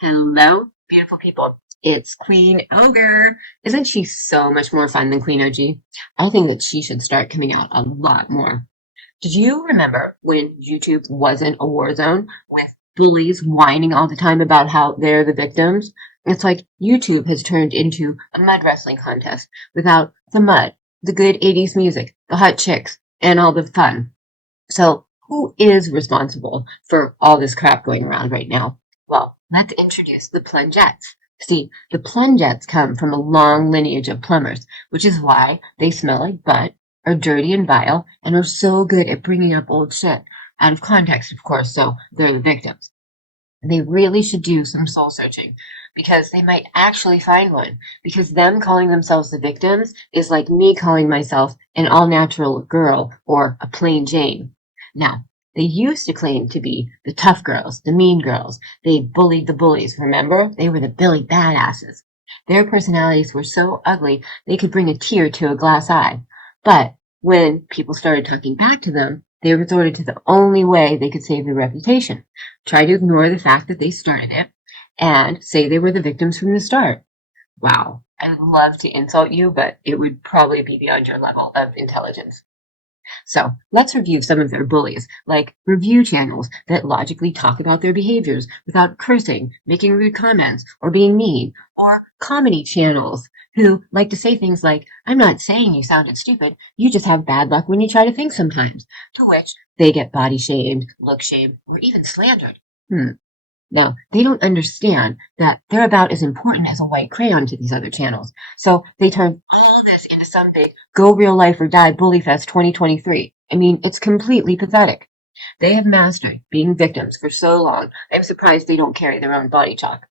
Hello, beautiful people. It's Queen Ogre. Isn't she so much more fun than Queen OG? I think that she should start coming out a lot more. Did you remember when YouTube wasn't a war zone with bullies whining all the time about how they're the victims? It's like YouTube has turned into a mud wrestling contest without the mud, the good 80s music, the hot chicks, and all the fun. So, who is responsible for all this crap going around right now? Well, let's introduce the plungettes. See, the plungettes come from a long lineage of plumbers, which is why they smell like butt, are dirty and vile, and are so good at bringing up old shit. Out of context, of course, so they're the victims. They really should do some soul searching because they might actually find one. Because them calling themselves the victims is like me calling myself an all natural girl or a plain Jane. Now, they used to claim to be the tough girls, the mean girls. They bullied the bullies, remember? They were the Billy badasses. Their personalities were so ugly they could bring a tear to a glass eye. But when people started talking back to them, they resorted to the only way they could save their reputation. Try to ignore the fact that they started it and say they were the victims from the start. Wow. I'd love to insult you, but it would probably be beyond your level of intelligence. So let's review some of their bullies, like review channels that logically talk about their behaviors without cursing, making rude comments, or being mean, or comedy channels who like to say things like, I'm not saying you sounded stupid, you just have bad luck when you try to think sometimes, to which they get body shamed, look shamed, or even slandered. Now, they don't understand that they're about as important as a white crayon to these other channels. So they turn all this into some big go real life or die bully fest 2023. I mean, it's completely pathetic. They have mastered being victims for so long, I'm surprised they don't carry their own body chalk.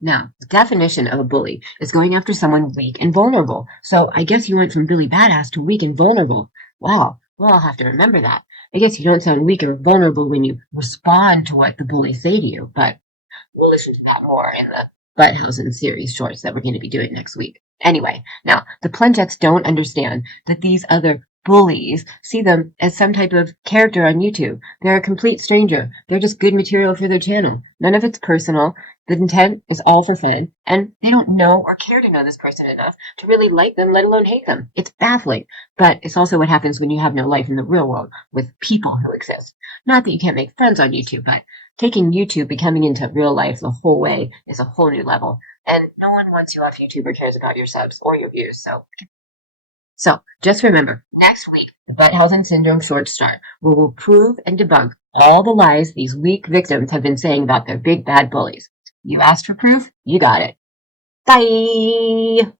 Now, the definition of a bully is going after someone weak and vulnerable. So I guess you went from Billy Badass to weak and vulnerable. Wow. Well, I'll have to remember that. I guess you don't sound weak or vulnerable when you respond to what the bullies say to you, but we'll listen to that more in the Butthausen series shorts that we're going to be doing next week. Anyway, now, the Plungettes don't understand that these other bullies see them as some type of character on YouTube. They're a complete stranger. They're just good material for their channel. None of it's personal. The intent is all for fun, and they don't know or care to know this person enough to really like them, let alone hate them. It's baffling, but it's also what happens when you have no life in the real world with people who exist. Not that you can't make friends on YouTube, but taking YouTube, becoming into real life the whole way is a whole new level. And no one wants you off YouTube or cares about your subs or your views. So just remember, next week, the Butthausen Syndrome short start, we will prove and debunk all the lies these weak victims have been saying about their big bad bullies. You asked for proof, you got it. Bye!